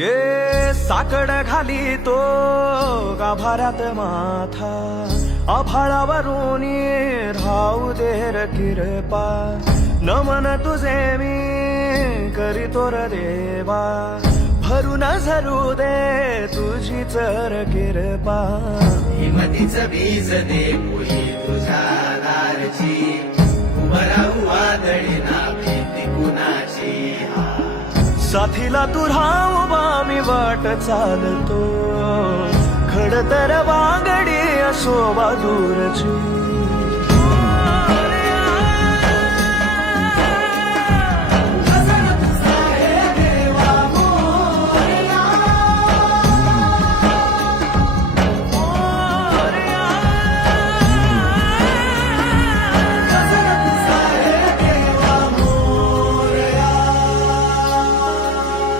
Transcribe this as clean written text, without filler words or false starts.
ये साकड घाली तो गाभाऱ्यात माथा, आभाळावरून धावू दे र किरपा, नमन तुझे मी करीतो र देवा, भरून झरू दे तुझी चर किरपा. हिमतीच बीज दे पोही तुझ्या दारची, उभं राहू वादळी ना भीती कुणाची. साथीला तू उभा मी वाट चालतो, खडतर वांगडी असो बाजूरची.